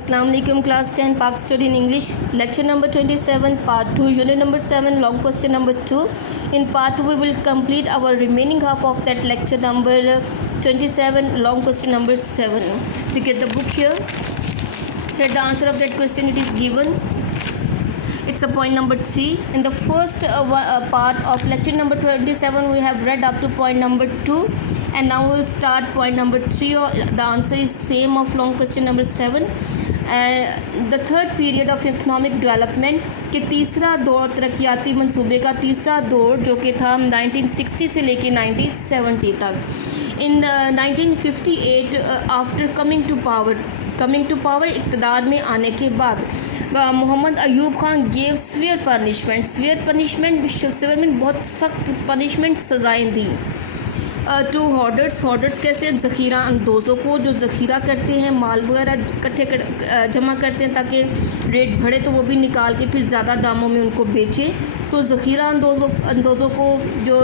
Assalamu alaikum class 10 Pak Study in English lecture number 27 part 2 unit number 7 long question number 2. In part 2 we will complete our remaining half of that lecture number 27 long question number 7. You get the book here. Here the answer of that question it is given. It's a point number 3. In the first part of lecture number 27 we have read up to point number 2 and now we'll start point number 3. The answer is same of long question number 7. The third period of economic development कि तीसरा दौर तरक्याती मंसूबे का तीसरा दौर जो कि था 1960 से लेके 1970 तक. In 1958 after coming to power इक़्तिदार में आने के बाद Mohammad Ayub Khan gave severe punishment में बहुत सख्त पनिशमेंट सज़ाएँ दी टू हॉर्डर्स कैसे ज़ख़ीरा अंदोज़ों को जो ज़ख़ीरा करते हैं माल वगैरह इकट्ठे जमा करते हैं ताकि रेट बढ़े तो वो भी निकाल के फिर ज़्यादा दामों में उनको बेचे. तो ज़ख़ीरा अंदोज़ों को जो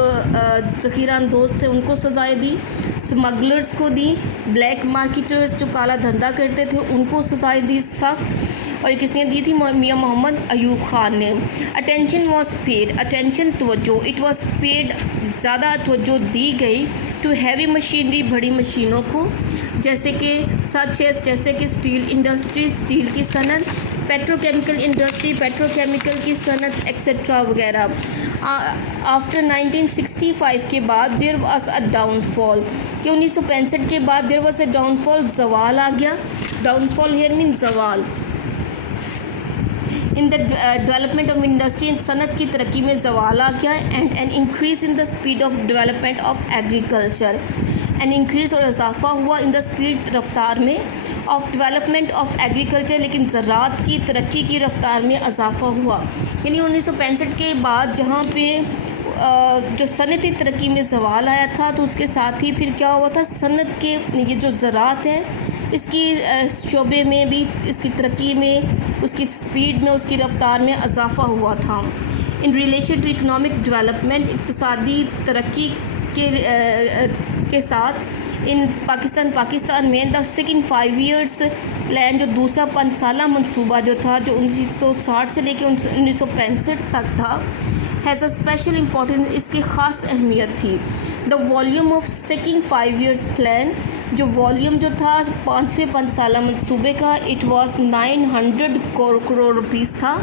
ज़ख़ीरा अंदोज़ थे उनको सज़ाएँ दी, स्मगलर्स को दी, ब्लैक मार्केटर्स जो काला धंधा करते थे उनको सज़ाएँ दी सख्त. और ये किसने दी थी? मियाँ मोहम्मद अयूब ख़ान ने. अटेंशन तवज्जो इट वॉज पेड ज़्यादा तवज्जो दी गई टू हैवी मशीनरी बड़ी मशीनों को जैसे कि स्टील इंडस्ट्री स्टील की सनत, पेट्रोकेमिकल इंडस्ट्री पेट्रोकेमिकल की सनत एक्सेट्रा वगैरह. आफ्टर 1965 के बाद देर वाज अ डाउनफॉल कि 1965 के बाद देर वाज अ डाउनफॉल ज़वाल आ गया. डाउनफॉल हियर मीन ज़वाल. In the development of industry सनत की तरक्की में ज़वाल आ गया. And an increase in the speed of development of agriculture an increase और इजाफा हुआ इन द स्पीड रफ्तार में ऑफ डेवलपमेंट ऑफ एग्रीकल्चर लेकिन ज़राअत की तरक्की की रफ्तार में इजाफा हुआ. यानी 1965 के बाद जहाँ पे जो सनती तरक्की में ज़वाल आया था तो उसके साथ ही फिर क्या हुआ था सनत के ये जो ज़राअत है इसकी शोबे में भी इसकी तरक्की में उसकी स्पीड में उसकी रफ्तार में इजाफा हुआ था. In relation to economic development इक़्तिसादी तरक्की के साथ इन पाकिस्तान में द सेकंड 5 years प्लान जो दूसरा 5 साला मंसूबा जो था जो 1960 से लेकर 1965 तक था हैज़ अ स्पेशल इम्पोर्टेंस इसकी ख़ास अहमियत थी. The volume of second 5 years plan जो वॉल्यूम जो था 5 साला मंसूबे का इट वाज 900 करोड़ रुपीस था.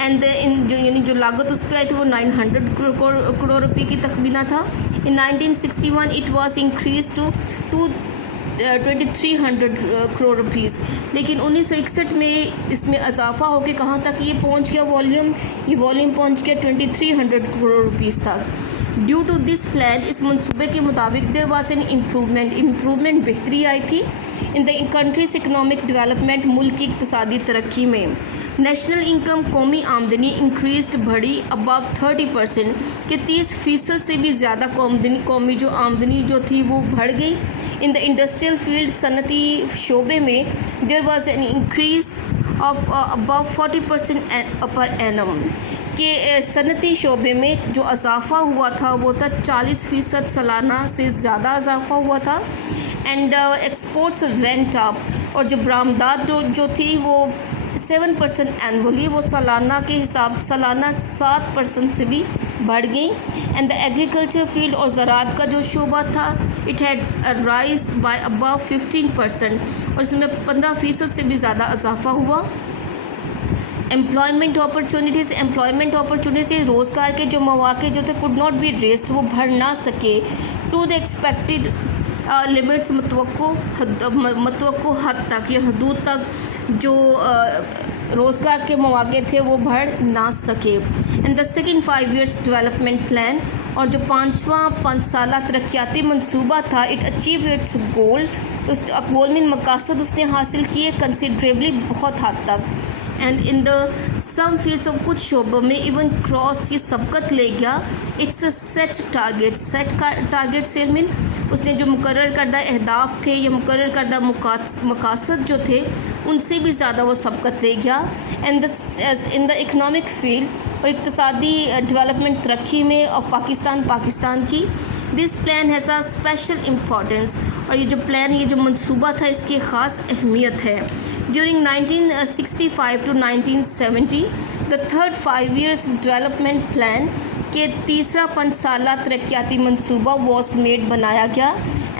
एंड यानी जो लागत उस पर आई थी वो 900 करोड़ रुपये की तखमीना था. In 1961 it was increase to 2300 crore rupees. लेकिन 1961 में इसमें इजाफा होकर कहाँ तक ये पहुँच गया ये वॉल्यूम पहुँच गया 2300 करोड़ रुपीस तक. ड्यू टू दिस प्लान इस मंसूबे के मुताबिक देर वाज एन इम्प्रूवमेंट बेहतरी आई थी in the countries economic development मुल्क की इक़्तिसादी तरक्की में. नेशनल इनकम कौमी आमदनी इंक्रीज़ बढ़ी अबव 30% कि 30% से भी ज़्यादा कौमी जो आमदनी जो थी वो बढ़ गई. इन द इंडस्ट्रियल फील्ड सनती शोबे में there was an increase of above 40% per annum कि सनती शोबे में जो इजाफा हुआ था वो था 40% सालाना से ज़्यादा इजाफा हुआ था. एंड एक्सपोर्ट्स वेंट अप और जो बरामदात जो थी वो 7% एनुअली वो सालाना के हिसाब सालाना 7% से भी बढ़ गई. एंड द एग्रीकल्चर फील्ड और ज़राअत का जो शोबा था it had rise by above 15% और इसमें 15% से भी ज़्यादा इजाफा हुआ. एम्प्लॉयमेंट अपॉर्चुनिटीज़ रोज़गार के जो मौक़े जो थे कुड नॉट बी रेस्ड वो बढ़ ना सके टू द एक्सपेक्टेड लिमिट्स मतवक्को हद तक या हदूद तक जो रोज़गार के मौक़े थे वो बढ़ ना सके. And the second 5 years development plan और जो 5 साला तरक्याती मंसूबा था इट अचीव इट्स गोल उस गोल में मकासद उसने हासिल किए कंसिडरेबली बहुत हद तक. And in the some fields और कुछ शोबों में इवन क्रॉस चीज़ सबकत ले गया. इट्स अ सेट टारगेट से मीन उसने जो मुकर्रर करदा अहदाफ थे या मुकर्रर करदा मकासद जो थे उनसे भी ज़्यादा वो सबकत ले गया. And in the economic field और इक़्तिसादी डेवलपमेंट तरक्की में और पाकिस्तान की this plan has a special importance और ये जो प्लान ये जो मंसूबा था इसकी ख़ास अहमियत है. During 1965 to 1970 the third 5 years development plan के तीसरा 5 साला तरक्याती मंसूबा वॉज मेड बनाया गया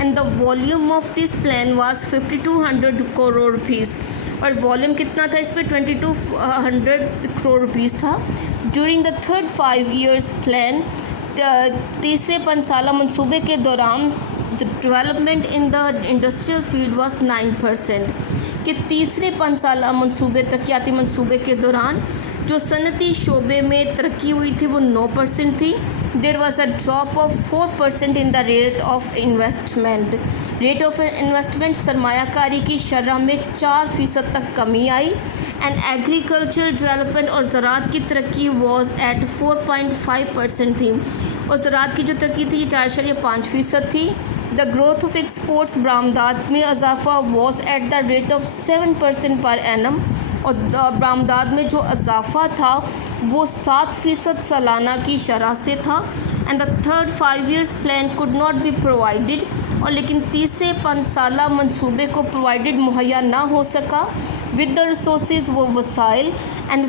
and the volume of this plan was 5200 crore rupees और वॉल्यूम कितना था इसमें 2200 करोड़ रुपीज़ था. During the third 5 years plan तीसरे 5 साला मंसूबे के दौरान the development in the industrial field was 9% कि तीसरे 5 साला मंसूबे तरक्याती मंसूबे के दौरान जो सनती शोबे में तरक्की हुई थी वो 9% थी. There was a drop of 4% in the rate of investment. Rate of investment सरमायाकारी की शरह में 4% तक कमी आई. एंड एग्रीकल्चर डेवलपमेंट और ज़राअत की तरक्की वॉज एट 4.5% थी और ज़राअत की जो तरक्की थी ये 4.5% थी. द ग्रोथ ऑफ एक्सपोर्ट्स बरामदात में इजाफा was at the rate of 7% per annum और बरामदात में जो इजाफा था वो 7% सालाना की शरह से था. And the third 5 years plan could not be provided और लेकिन तीसरे 5 साला मंसूबे को प्रोवाइडेड मुहैया ना हो सका विद द रिसोर्सेज व वसाइल एंड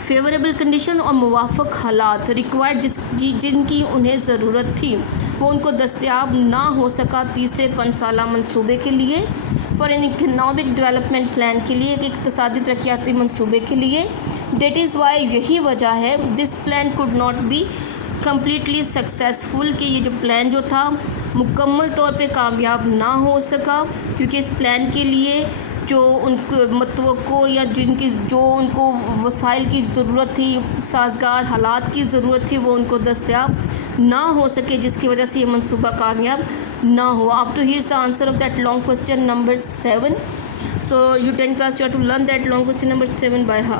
फेवरेबल कंडीशन और मुवाफक हालात रिक्वायर्ड जिनकी उन्हें ज़रूरत थी वो उनको दस्तयाब ना हो सका तीसरे 5 साला मंसूबे के लिए. For an economic development plan के लिए एक इक़्तिसादी तरक्याती मंसूबे के लिए. डेट इज़ वाई यही वजह है this plan could not be completely successful कि ये जो प्लान जो था मुकम्मल तौर पे कामयाब ना हो सका क्योंकि इस प्लान के लिए जो उनको मतवक्को या जो उनको वसाइल की ज़रूरत थी साजगार हालात की ज़रूरत थी वो उनको दस्तयाब ना हो सके जिसकी वजह से ये मंसूबा कामयाब ना हो. Up to here is the answer of that long question number 7. So you 10th class you have to learn that long question number 7 by heart.